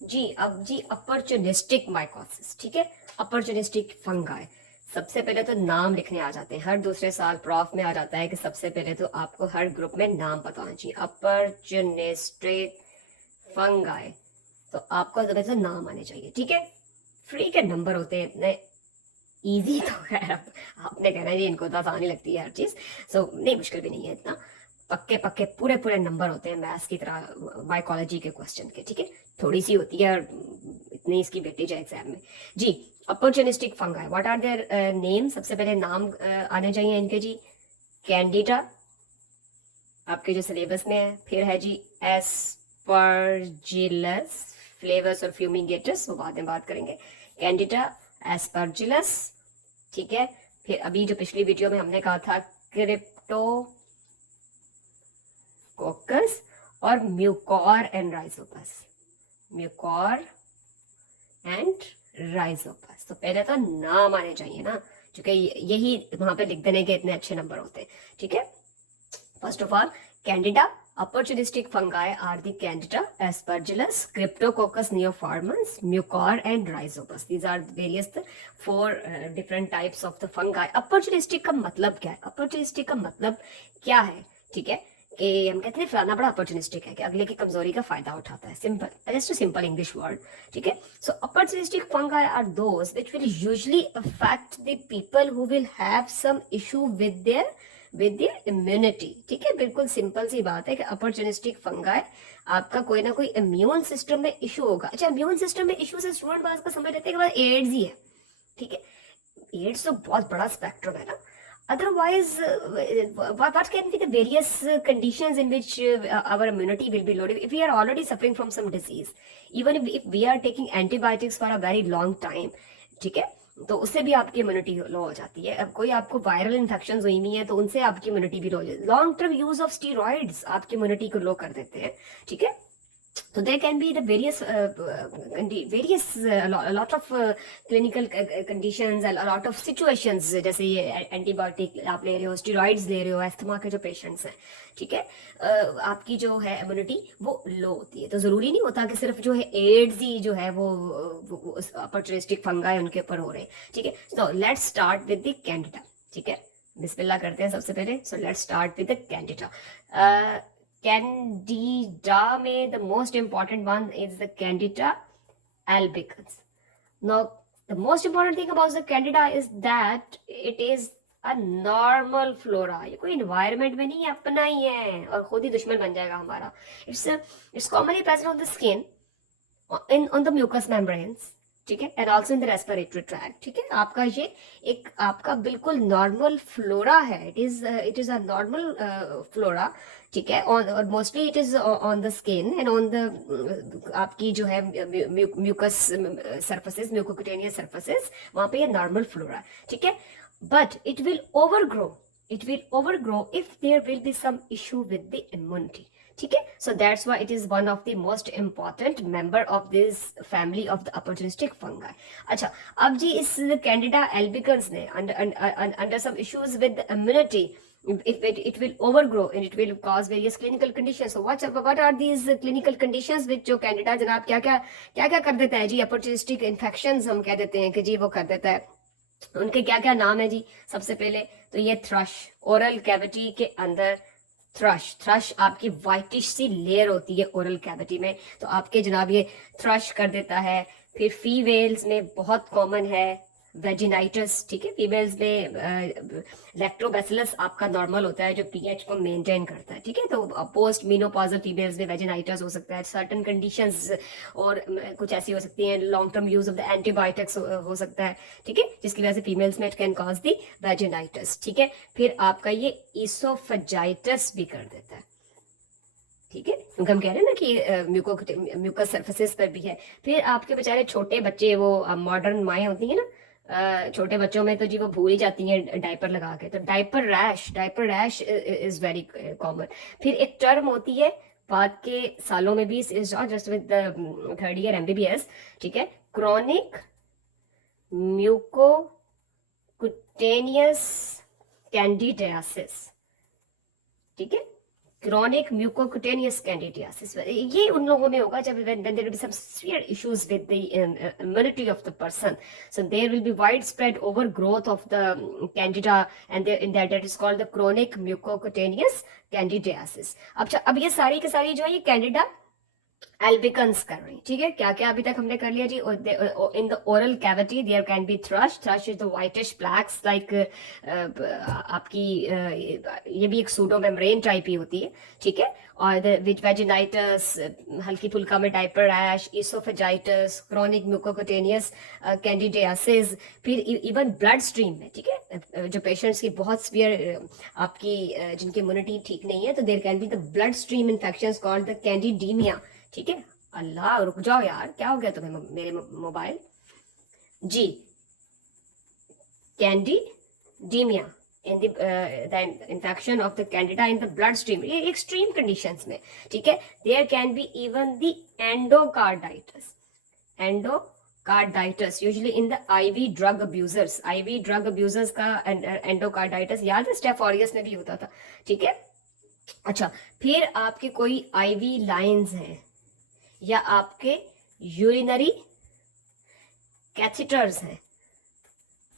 जी अब जी opportunistic mycosis, ठीक है, अपॉर्चुनिस्टिक फंगाई। सबसे पहले तो नाम लिखने आ जाते हैं, हर दूसरे साल प्रॉफ में आ जाता है कि सबसे पहले तो आपको हर ग्रुप में नाम पता होना चाहिए। अपॉर्चुनिस्टिक फंगाई, तो आपको सबसे पहले नाम आने चाहिए, ठीक है। फ्री के नंबर होते हैं इतने इजी, तो खैर आपने कहना है जी इनको तो आसानी लगती है हर चीज, सो नहीं, मुश्किल भी नहीं है इतना। पक्के पक्के पूरे पूरे नंबर होते हैं मैथ्स की तरह, बायोलॉजी के क्वेश्चन के, ठीक है। थोड़ी सी होती है और इतनी इसकी वेटेज है एग्जाम में। जी opportunistic fungi, what are their name, सबसे पहले नाम आने चाहिए इनके जी। कैंडिडा, आपके जो सिलेबस में है। फिर है जी एस्परजिलस, फ्लेवर्स और फ्यूमिगेटर्स वो बाद में बात करेंगे। कैंडिडा, एस्परजिलस, ठीक है। फिर अभी जो पिछली वीडियो में हमने कहा था क्रिप्टोकोकस और Mucor and Rhizopus, Mucor and Rhizopus. तो पहले तो नाम आने चाहिए ना, क्योंकि यही वहां पे लिख देने के इतने अच्छे नंबर होते हैं, ठीक है। First of all, Candida, opportunistic fungi are the Candida, Aspergillus, Cryptococcus neoformans, Mucor, and Rhizopus. These are various four different types of the fungi. Opportunistic का मतलब क्या है? Opportunistic का मतलब क्या है? ठीक है, कि हम कहते हैं फलाना बड़ा अपॉर्चुनिस्टिक है, कि अगले की कमजोरी का फायदा उठाता है। Simple, just a simple English word, ठीक है। So opportunistic fungi are those which will usually affect the people who will have some issue with the immunity, ठीक है। बिल्कुल सिंपल सी बात है कि अपॉर्चुनिस्टिक फंगाई, आपका कोई ना कोई इम्यून सिस्टम में इशू होगा। अच्छा, इम्यून सिस्टम में इशू से स्टूडेंट बात का समझ लेते हैं कि एड्स ही है, ठीक है। एड्स तो बहुत बड़ा स्पेक्ट्रम है ना। Otherwise, what can be the various conditions in which our immunity will be loaded if we are already suffering from some disease, even if we are taking antibiotics for a very long time, ठीक है, तो उससे भी आपकी immunity low हो जाती है। अब कोई आपको वायरल इन्फेक्शन हुई हुई है तो उनसे आपकी इम्यूनिटी भी लो हो जाती है। Long term use of steroids आपकी इम्यूनिटी को लो कर देते हैं, ठीक है। So there can be the a lot of clinical conditions, a lot of situations, जैसे ये एंटीबायोटिक आप ले रहे हो, स्टेरॉइड्स ले रहे हो, अस्थमा के जो पेशेंट्स हैं, ठीक है, आपकी जो है इम्यूनिटी वो लो होती है। तो जरूरी नहीं होता कि सिर्फ जो है एड्स ही जो है वो अपॉर्चुनिस्टिक फंगाई उनके ऊपर हो रहे हैं, ठीक है। So let's start with the candida, ठीक है। बिस्मिल्लाह करते हैं सबसे पहले। So let's start with the Candida. Candida में the most important one is the Candida albicans. Now, the most important thing about the Candida is that it is a normal flora. ये कोई environment में नहीं है, अपना ही है और खुद ही दुश्मन बन जाएगा हमारा। It's commonly present on the skin, on the mucous membranes, ठीक है, and also in the respiratory tract, ठीक है। आपका ये एक आपका बिल्कुल नॉर्मल फ्लोरा है, it is a normal flora, ठीक है। और mostly it is on the skin and on the आपकी जो है म्यूकस सरफेसेस, म्यूकोक्यूटेनियस सरफेसेस, वहां पे ये नॉर्मल फ्लोरा, ठीक है। But it will overgrow if there will be some issue with the immunity, ठीक है। So that's why it is one of the most important member of this family of the opportunistic fungi. अच्छा, अब जी इस candida albicans ने under some issues with immunity, if it will overgrow and it will cause various clinical conditions. So what are these clinical conditions which जो Candida जनाब क्या क्या कर देता है जी? अपॉर्चुनिस्टिक इन्फेक्शंस हम कह देते हैं कि जी वो कर देता है। उनके क्या क्या नाम है जी? सबसे पहले तो ये थ्रश, ओरल कैविटी के अंदर थ्रश आपकी वाइटिश सी लेयर होती है ओरल कैविटी में, तो आपके जनाब ये थ्रश कर देता है। फिर फीमेल्स में बहुत कॉमन है वेजिनाइटिस, ठीक है। फीमेल्स में लैक्टोबैसिलस आपका नॉर्मल होता है जो पीएच को मेंटेन करता है, ठीक है। तो पोस्ट मीनोपॉजल फीमेल्स में वेजिनाइटिस हो सकता है, सर्टन कंडीशंस और कुछ ऐसी हो सकती हैं, long term use of the antibiotics हो सकता है, ठीक है, जिसकी वजह से फीमेल्स में it can cause the vaginitis, ठीक है। फिर आपका ये ईसोफेजाइटिस भी कर देता है, ठीक है, क्योंकि हम कह रहे हैं ना कि म्यूकस सर्फेसिस पर भी है। फिर आपके बेचारे छोटे बच्चे, वो मॉडर्न माएँ होती हैं ना, छोटे बच्चों में तो जी वो भूल ही जाती हैं डायपर लगा के, तो diaper rash is very common. फिर एक टर्म होती है बाद के सालों में भी, is not just with the third year MBBS, ठीक है, क्रॉनिक म्यूकोकुटेनियस कैंडिडियासिस, ठीक है, chronic mucocutaneous candidiasis. ये उन लोगों में होगा जब when there will be some severe issues with the immunity of the person. So there will be widespread overgrowth of the candida, and that is called the chronic mucocutaneous candidiasis. अब ये सारी की सारी जो है ये candida albicans कर रही, ठीक है. क्या क्या अभी तक हमने कर लिया जी. In the oral cavity there can be thrush. Thrush is the whitish plaques like आपकी ये भी एक सूडो मेम्ब्रेन टाइप ही होती है, ठीक है. और द वेजिनाइटिस, हल्की फुल्का में diaper rash, oesophagitis, chronic mucocutaneous candidiasis. फिर इवन ब्लड स्ट्रीम में, ठीक है, जो पेशेंट्स की बहुत सीवियर आपकी जिनकी इम्यूनिटी ठीक नहीं है, तो there can be the blood stream infections called the candidaemia, ठीक है. अल्लाह रुक जाओ यार, क्या हो गया तुम्हें मेरे मोबाइल जी. Candidaemia in the infection of the candida in the blood stream, ये एक्सट्रीम कंडीशंस में, ठीक है. There can be even the endocarditis. Endocarditis usually in the IV drug abusers. IV drug abusers का एंडोकार्डाइटिस याद है, staph aureus में भी होता था, ठीक है. अच्छा, फिर आपके कोई आईवी लाइंस हैं या आपके यूरिनरी कैथेटर्स हैं,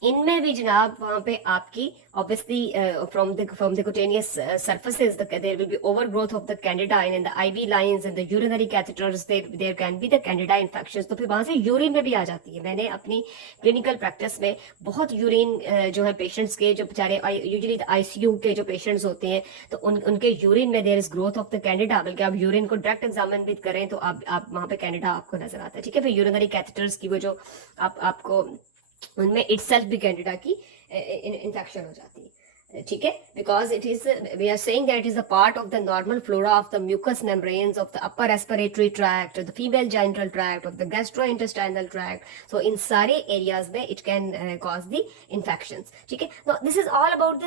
इनमें भी जनाब वहां पे आपकी obviously from the cutaneous surfaces there will be overgrowth of the candida, and in the IV lines and the urinary catheters there can be the candida infections. तो फिर वहां से यूरिन में भी आ जाती है. मैंने अपनी क्लिनिकल प्रैक्टिस में बहुत यूरिन जो है पेशेंट्स के, जो बेचारे यूजुअली आईसीयू के जो पेशेंट्स होते हैं, तो उनके यूरिन में there is growth of the candida. बल्कि आप यूरिन को डायरेक्ट एग्जामिन भी करें तो आप वहां पे कैंडिडा आपको नजर आता है, ठीक है. फिर यूरिनरी कैथेटर्स की वो जो आपको उनमें इटसेल्फ भी कैंडिडा की इन्फेक्शन हो जाती है, ठीक है. Because it is, we are saying that it is a part of the normal flora of the mucus membranes of the upper respiratory tract, the female genital tract, of the gastrointestinal tract. So इन सारे areas में it can cause the infections, ठीक है. No this is all about the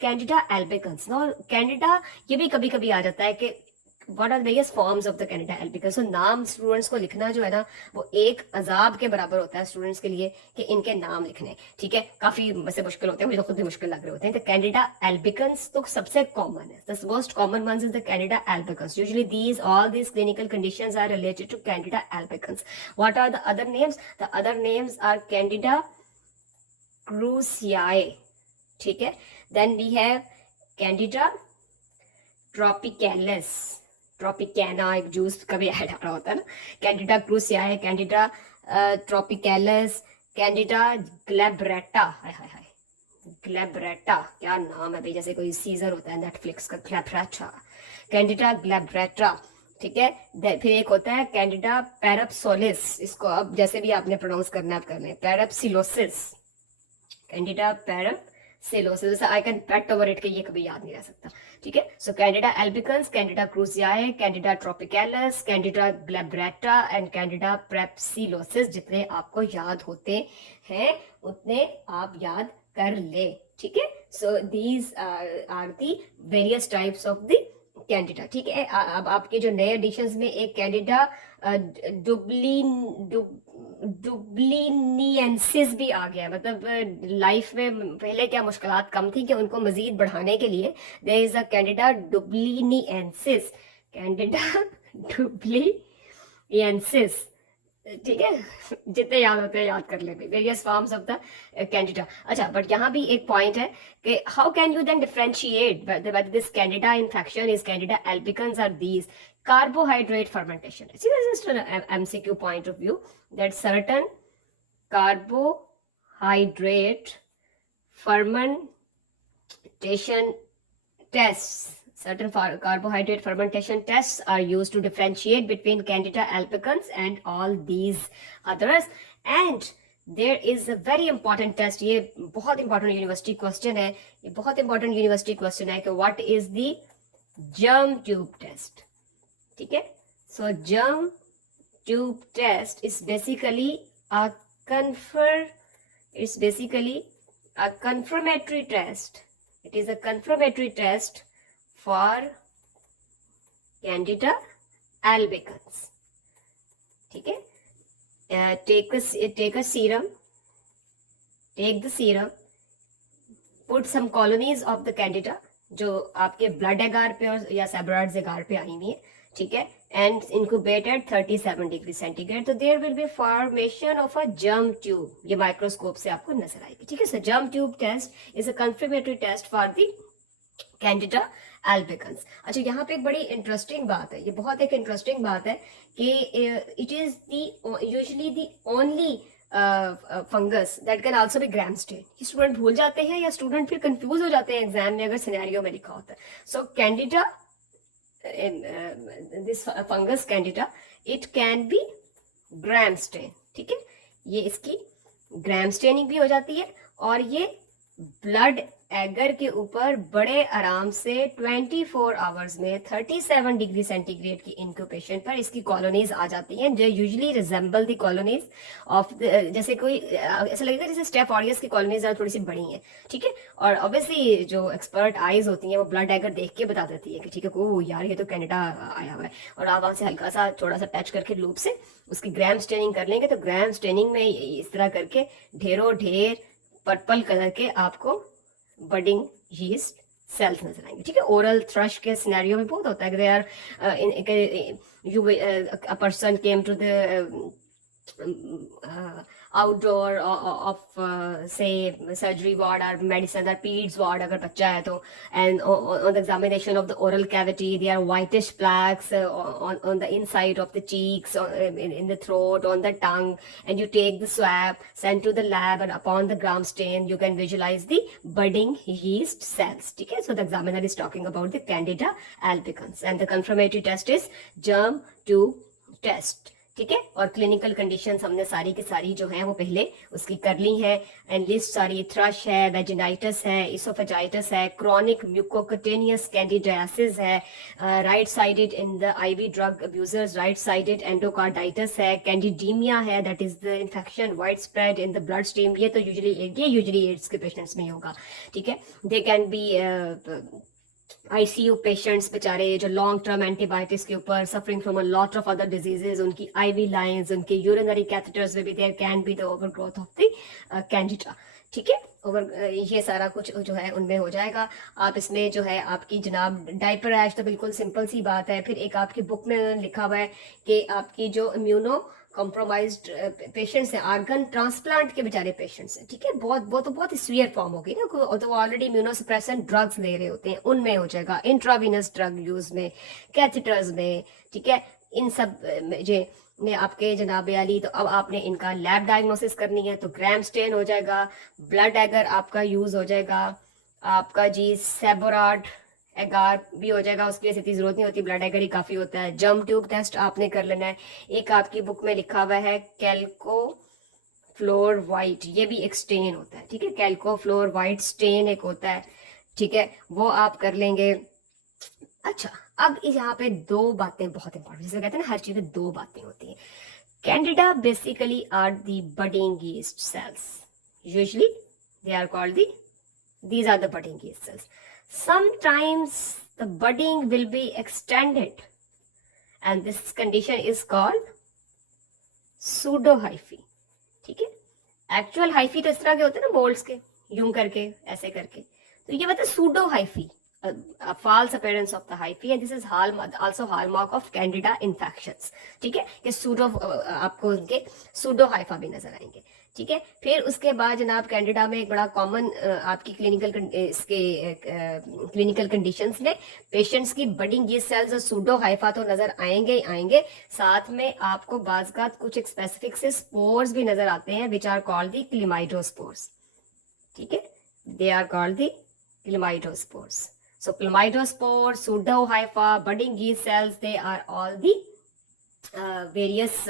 candida albicans. No candida ये भी कभी कभी आ जाता है कि what are the various forms of the Candida albicans. So नाम स्टूडेंट्स को लिखना जो है ना, वो एक अजाब के बराबर होता है स्टूडेंट्स के लिए कि इनके नाम लिखने, ठीक है. काफी वैसे मुश्किल होते हैं, मुझे तो खुद भी मुश्किल लग रहे होते हैं. तो कैंडिडा एल्बिकन्स तो सबसे कॉमन है. The most common ones is the candida albicans. Usually all these clinical conditions are related to Candida albicans. What are the other names? The other names are Candida krusei, ठीक है. Then we have Candida tropicalis. ट्रॉपिकैना एक juice का भी add आ रहा होता है ना. Candida krusei, candida tropicalis, candida glabrata. हाय हाय हाय, ग्लैब्रेटा क्या नाम है भाई, जैसे कोई सीजर होता है नेटफ्लिक्स का. ग्लैब्रेटा, कैंडिडा ग्लैब्रेटा, ठीक है. फिर एक होता है कैंडिडा पैराप्सोलिस. इसको अब जैसे भी आपने प्रोनाउंस करना है आप कर लें. Parapsilosis, candida parapsilosis. I can pet over it, के ये कभी याद नहीं रह सकता, ठीक है. So candida albicans, candida krusei, candida tropicalis, candida glabrata and candida parapsilosis. जितने आपको याद होते हैं उतने आप याद कर ले, ठीक है. So these are the various types of the candida, ठीक है. अब आपके जो नए एडिशंस में एक कैंडिडा डुब्लिनियंसिस भी आ गया. मतलब लाइफ में पहले क्या मुश्किलात कम थी कि उनको मजीद बढ़ाने के लिए there is a candida dubliniensis. Candida dubliniensis, ठीक है. जितने याद होते हैं याद कर लेते. Various forms of the candida. अच्छा, बट यहाँ भी एक पॉइंट है कि how can you then differentiate whether this candida infection is candida albicans or these carbohydrate fermentation. See, this is just an MCQ point of view that certain carbohydrate fermentation tests, certain carbohydrate fermentation tests are used to differentiate between Candida albicans and all these others. And there is a very important test. ये बहुत important university question है, ये बहुत important university question है कि what is the germ tube test, ठीक है. So germ tube test is basically a confirmatory test. It is a confirmatory test for Candida albicans, ठीक है. Take the serum, put some colonies of the Candida जो आपके blood एगार पे और या सेब्रॉइड्स एगार पे आई हुई है, ठीक है, एंड इंक्यूबेटेड 37 डिग्री सेंटीग्रेड, तो there will be formation of a germ tube, ये माइक्रोस्कोप से आपको नजर आएगी, ठीक है। So germ tube test is a confirmatory test for the candida albicans. अच्छा, यहाँ पे एक बड़ी इंटरेस्टिंग बात है, ये बहुत एक इंटरेस्टिंग बात है कि it is the usually the only fungus that can also be gram stain. Student भूल जाते हैं या स्टूडेंट फिर कंफ्यूज हो जाते हैं एग्जाम में अगर सिनेरियो में लिखा होता है। So candida, this fungus candida, it can be gram stain, ठीक है, ये इसकी ग्राम स्टेनिंग भी हो जाती है, और ये ब्लड एगर के ऊपर बड़े आराम से 24 आवर्स में 37 डिग्री सेंटीग्रेड की इंक्यूबेशन पर इसकी कॉलोनीज आ जाती हैं, जो usually resemble the colonies of, जैसे कोई ऐसा लगेगा जैसे स्टेफ ऑरियस की कॉलोनीज थोड़ी सी बड़ी हैं, ठीक है। और ऑब्वियसली जो एक्सपर्ट आईज होती हैं वो ब्लड एगर देख के बता देती है कि ठीक है, ओ यार ये तो कनाडा आया हुआ है, और आप वहां से हल्का सा थोड़ा सा टच करके लूप से उसकी ग्राम स्टेनिंग कर लेंगे, तो ग्राम स्टेनिंग में इस तरह करके ढेरों ढेर पर्पल कलर के आपको बडिंग यीस्ट सेल्स नजर आएंगे, ठीक है। ओरल थ्रश के सिनेरियो में बहुत होता है कि they are you a person came to the outdoor of से सर्जरी वार्ड और मेडिसिन और पीड्स वार्ड अगर बच्चा है तो, and on the examination of the oral cavity they are whitish plaques on the inside of the cheeks, in the throat, on the tongue, and you take the swab, send to the lab, and upon the gram stain you can visualize the budding yeast cells, ठीक है। So the examiner is talking about the Candida albicans and the confirmatory test is germ tube test, ठीक है। और clinical conditions हमने सारी की सारी जो है वो पहले उसकी कर ली है, एंड लिस्ट सारी, थ्रश है, वेजिनाइटिस है, इसोफेजाइटिस है, क्रॉनिक म्यूकोकुटेनियस कैंडिडियासिस है, right sided in the IV drug abusers, right sided endocarditis है, कैंडिडीमिया है, that is the infection wide spread in the blood stream, ये तो यूजुअली एड्स के पेशेंट्स में होगा, ठीक है। They can be ICU patients बेचारे जो लॉन्ग टर्म एंटीबायोटिक्स के ऊपर suffering from a lot of other diseases, उनकी आईवी लाइंस, उनके यूरिनरी कैथेटर्स में भी there can be the overgrowth of the candida, ठीक है। ओवर ये सारा कुछ जो है उनमें हो जाएगा। आप इसमें जो है आपकी जनाब डायपर रैश तो बिल्कुल सिंपल सी बात है, फिर एक आपकी बुक में लिखा हुआ है कि आपकी जो इम्यूनो कॉम्प्रोमाइज्ड पेशेंट्स हैं, आर्गन ट्रांसप्लांट के बेचारे पेशेंट्स हैं, ठीक है, बहुत सीवियर फॉर्म होगी ना, तो वो ऑलरेडी इम्यूनोसप्रेसेंट ड्रग्स ले रहे होते हैं, उनमें हो जाएगा, इंट्रावीनस ड्रग यूज में, कैथेटर्स में, ठीक है, इन सब में आपके जनाब अली, तो अब आपने इनका लैब डायग्नोसिस करनी है, तो ग्राम स्टेन हो जाएगा, ब्लड एगर आपका यूज हो जाएगा, आपका जी सेबोराड एगार भी हो जाएगा, उसके लिए इतनी जरूरत नहीं होती, ब्लड एगर ही काफी होता है। जर्म ट्यूब टेस्ट आपने कर लेना है, एक आपकी बुक में लिखा हुआ है कैल्को फ्लोर वाइट, ये भी एक स्टेन होता है, ठीक है, कैल्को फ्लोर वाइट स्टेन एक होता है, ठीक है, वो आप कर लेंगे। अच्छा, अब यहाँ पे दो बातें बहुत इंपॉर्टेंट, जैसे कहते हैं ना हर चीज में दो बातें होती हैं। Candida basically are the budding yeast cells, usually they are called the, these are the budding yeast cells. Sometimes the budding will be extended and this condition is called pseudo hyphae, ठीक है। Actual hyphae तो इस तरह के होते हैं ना, bolts के यूं करके ऐसे करके, तो ये बताए pseudo hyphae, false appearance of the hyphae, and this is also hallmark of candida infections, ठीक है, कि सूडो आपको उनके सूडो हाइफा भी नजर आएंगे, ठीक है। फिर उसके बाद जनाब कैंडिडा में एक बड़ा कॉमन आपकी क्लिनिकल कंडीशंस में पेशेंट्स की बडिंग ये सेल्स और सूडो हाइफा तो नजर आएंगे ही आएंगे, साथ में आपको बाज़ात कुछ एक स्पेसिफिक से स्पोर्स भी नजर आते हैं which are called the chlamydospores, ठीक है, they are called the chlamydospores. So chlamydospore, pseudohypha, budding yeast cells, they are all the various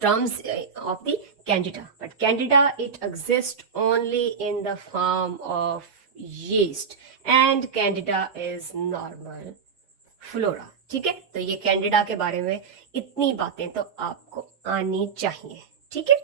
terms of the candida. But candida, it exists only in the form of yeast and candida is normal flora. ठीक है, तो ये candida के बारे में इतनी बातें तो आपको आनी चाहिए, ठीक है।